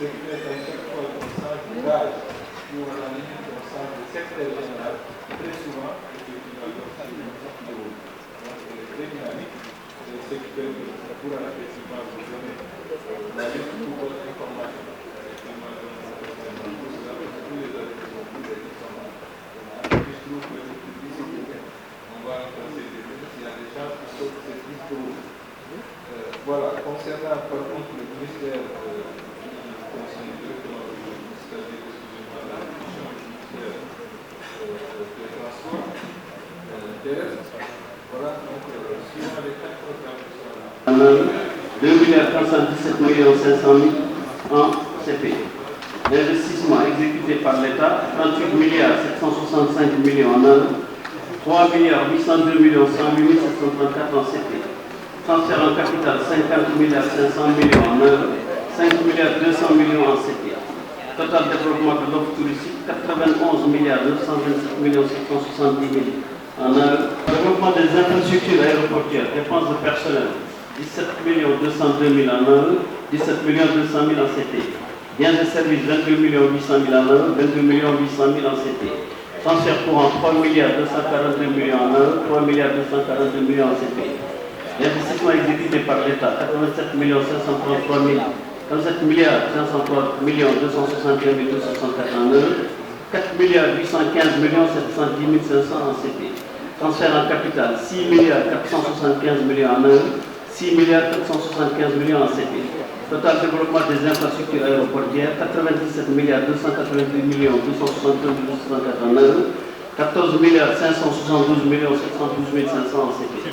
c'est que à chaque fois qu'on change d'âge ou à la limite qu'on change de secteur général, très souvent, effectivement, c'est très dynamique. C'est ce qui fait que ça pourra effectivement vous donner la liste de votre information. Effectivement, pour cela, tous les arrêtés sont plus exactement. Je trouve que c'est plus difficile. On va procéder. S'il y a des chances que c'est plus tôt. Voilà, concernant par contre le ministère qui concerne directement le ministère des la mission du ministère des Transports terrestres, voilà, donc suivant les 4 programmes qui sont là. 2,317 500 000 en CP. L'investissement exécuté par l'État, 38 765 millions en Inde, 3 802 108 734 en CP. Transfert en capital 50 500 millions en euros, 5 200 millions en CP. Total développement de l'offre touristique 91 927 770 000 en euros. Développement des infrastructures aéroportuaires, dépenses de personnel 17 202 000 en euros, 17 200 000 en CP. Biens et services 22 800 000 en euros, 22 800 000 en CP. Transfert courant 3 242 millions en euros, 3 242 millions en CP. L'investissement exécuté par l'État, 87 533 000, 37 503 261 264 en euros, 4 815 710 500 en CP. Transfert en capital, 6 475 millions en euros, 6 475 millions en CP. Total développement des infrastructures aéroportuaires, 97 288 262 264 en euros, 14 572 712 500 en CP.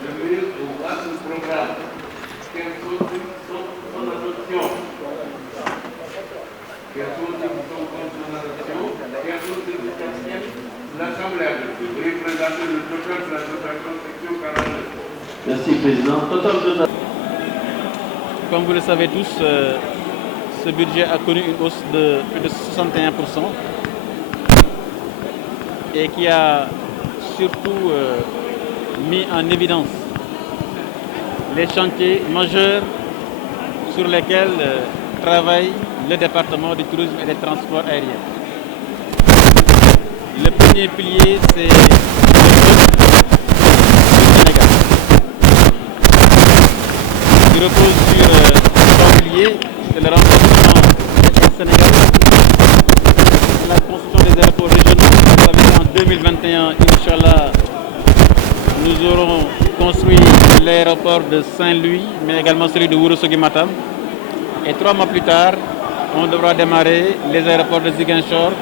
Le ministre voit ce programme. Quelles sont son adoption? Quelles sont son adoption? Quelles sont ses extensions? L'Assemblée a adopté. Veuillez présenter le total de la dotation section 42. Merci, Président. Total dotation. Comme vous le savez tous, ce budget a connu une hausse de plus de 61% et qui a surtout mis en évidence les chantiers majeurs sur lesquels travaille le département du tourisme et des transports aériens. Le premier pilier, c'est le Sénégal. Il repose sur trois piliers, c'est le renforcement du Sénégal, la construction des aéroports régionaux. Vous savez, en 2021, Inch'Allah, nous aurons construit l'aéroport de Saint-Louis, mais également celui de Ourossogui Matam. Et 3 mois plus tard, on devra démarrer les aéroports de Ziguinchor,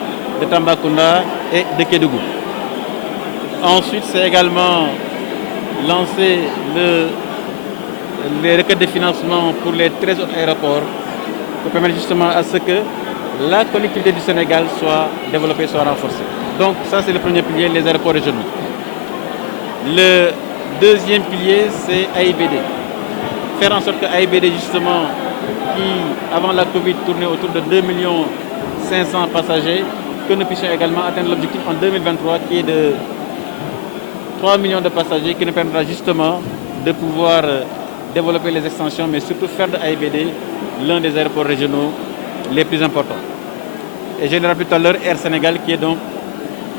de Tambacounda et de Kédougou. Ensuite, c'est également lancer les requêtes de financement pour les 13 autres aéroports pour permettre justement à ce que la collectivité du Sénégal soit développée, soit renforcée. Donc ça, c'est le premier pilier, les aéroports régionaux. Le deuxième pilier, c'est AIBD. Faire en sorte que AIBD, justement, qui, avant la Covid, tournait autour de 2 500 000 passagers, que nous puissions également atteindre l'objectif en 2023, qui est de 3 millions de passagers, qui nous permettra justement de pouvoir développer les extensions, mais surtout faire de AIBD l'un des aéroports régionaux les plus importants. Et je le rappelle tout à l'heure, Air Sénégal, qui est donc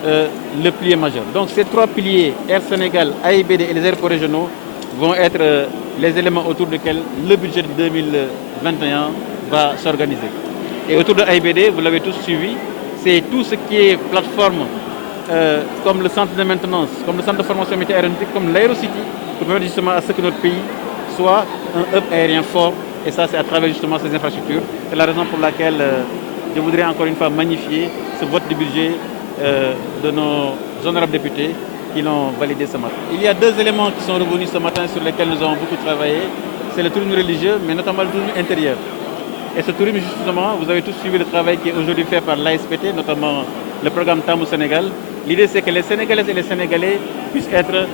le pilier majeur. Donc ces 3 piliers, Air Sénégal, AIBD et les aéroports régionaux, vont être les éléments autour desquels le budget de 2021 va s'organiser. Et autour de AIBD, vous l'avez tous suivi, c'est tout ce qui est plateforme, comme le centre de maintenance, comme le centre de formation métier aéronautique, comme l'Aérocity, pour permettre justement à ce que notre pays soit un hub aérien fort. Et ça, c'est à travers justement ces infrastructures. C'est la raison pour laquelle je voudrais encore une fois magnifier ce vote du budget de nos honorables députés qui l'ont validé ce matin. Il y a 2 éléments qui sont revenus ce matin sur lesquels nous avons beaucoup travaillé. C'est le tourisme religieux, mais notamment le tourisme intérieur. Et ce tourisme, justement, vous avez tous suivi le travail qui est aujourd'hui fait par l'ASPT, notamment le programme TAMU Sénégal. L'idée, c'est que les Sénégalaises et les Sénégalais puissent être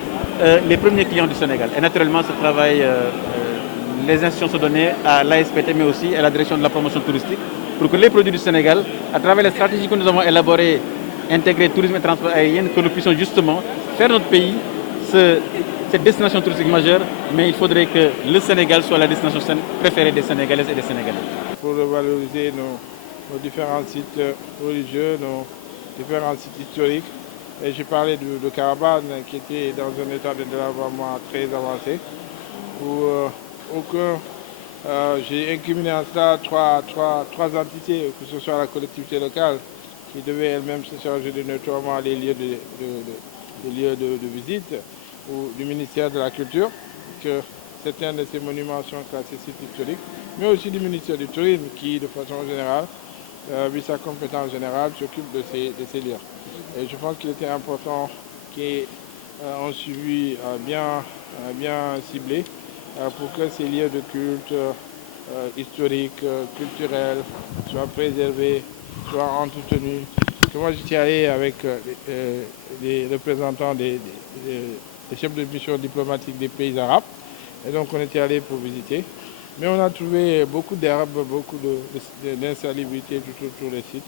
les premiers clients du Sénégal. Et naturellement, ce travail, les institutions sont données à l'ASPT, mais aussi à la direction de la promotion touristique, pour que les produits du Sénégal, à travers les stratégies que nous avons élaborées, intégrer tourisme et transport aérien, que nous puissions justement faire notre pays cette destination touristique majeure, mais il faudrait que le Sénégal soit la destination préférée des Sénégalaises et des Sénégalais. pour revaloriser nos différents sites religieux, nos différents sites historiques. Et j'ai parlé de Carabane qui était dans un état de délabrement très avancé, où j'ai incriminé en cela trois entités, que ce soit la collectivité locale qui devait elle-même se charger de nettoiement les lieux de visite, ou du ministère de la Culture, que certains de ces monuments sont classés sites historiques, mais aussi du ministère du Tourisme qui, de façon générale, vu sa compétence générale, s'occupe de ces lieux. Et je pense qu'il était important qu'on suivi bien ciblé pour que ces lieux de culte historiques, culturels soient préservés, soient entretenus. Moi, j'étais allé avec les représentants des chefs de mission diplomatique des pays arabes. Et donc, on était allé pour visiter. Mais on a trouvé beaucoup d'herbes, beaucoup d'insalubrité tout autour des sites.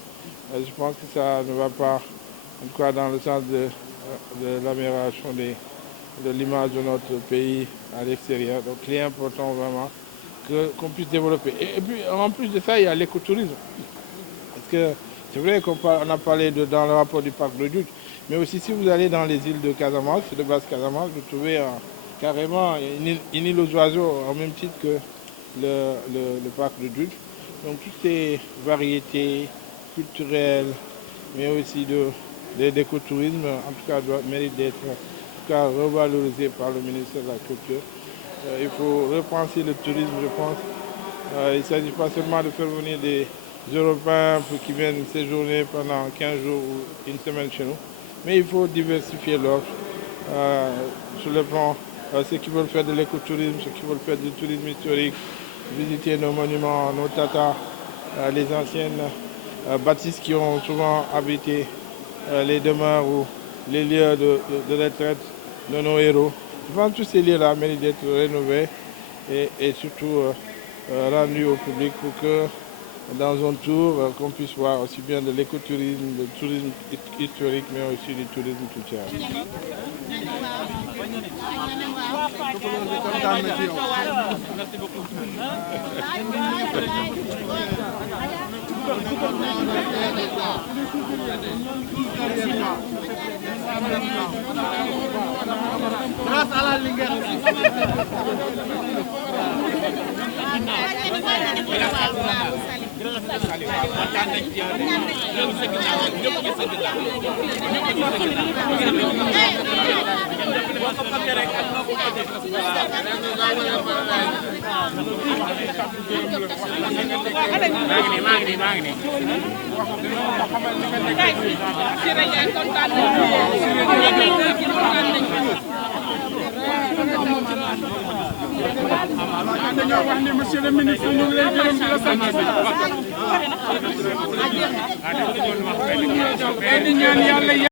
Je pense que ça ne va pas, en tout cas, dans le sens de l'amélioration de l'image de notre pays à l'extérieur. Donc, il est important vraiment qu'on puisse développer. Et puis, en plus de ça, il y a l'écotourisme. Parce que c'est vrai qu'on a parlé dans le rapport du parc de Djoudj, mais aussi si vous allez dans les îles de Casamance, de Basse-Casamance, vous trouvez carrément une île aux oiseaux, en même titre que le parc de Djoudj. Donc toutes ces variétés culturelles, mais aussi d'écotourisme, en tout cas, méritent d'être revalorisées par le ministère de la Culture. Il faut repenser le tourisme, je pense. Il ne s'agit pas seulement de faire venir des Européens pour qu'ils viennent séjourner pendant 15 jours ou une semaine chez nous, mais il faut diversifier l'offre sur le plan ceux qui veulent faire de l'écotourisme, ceux qui veulent faire du tourisme historique, visiter nos monuments, nos tatas, les anciennes bâtisses qui ont souvent habité les demeures ou les lieux de retraite de nos héros. Je pense que tous ces lieux-là méritent d'être rénovés et surtout rendus au public pour que dans un tour qu'on puisse voir aussi bien de l'écotourisme, du tourisme historique, mais aussi du tourisme culturel. Grâce à la Linguère aussi. dañoo wax ni monsieur le ministre ñu ngi lay gërëm di la sant di ñaan yàlla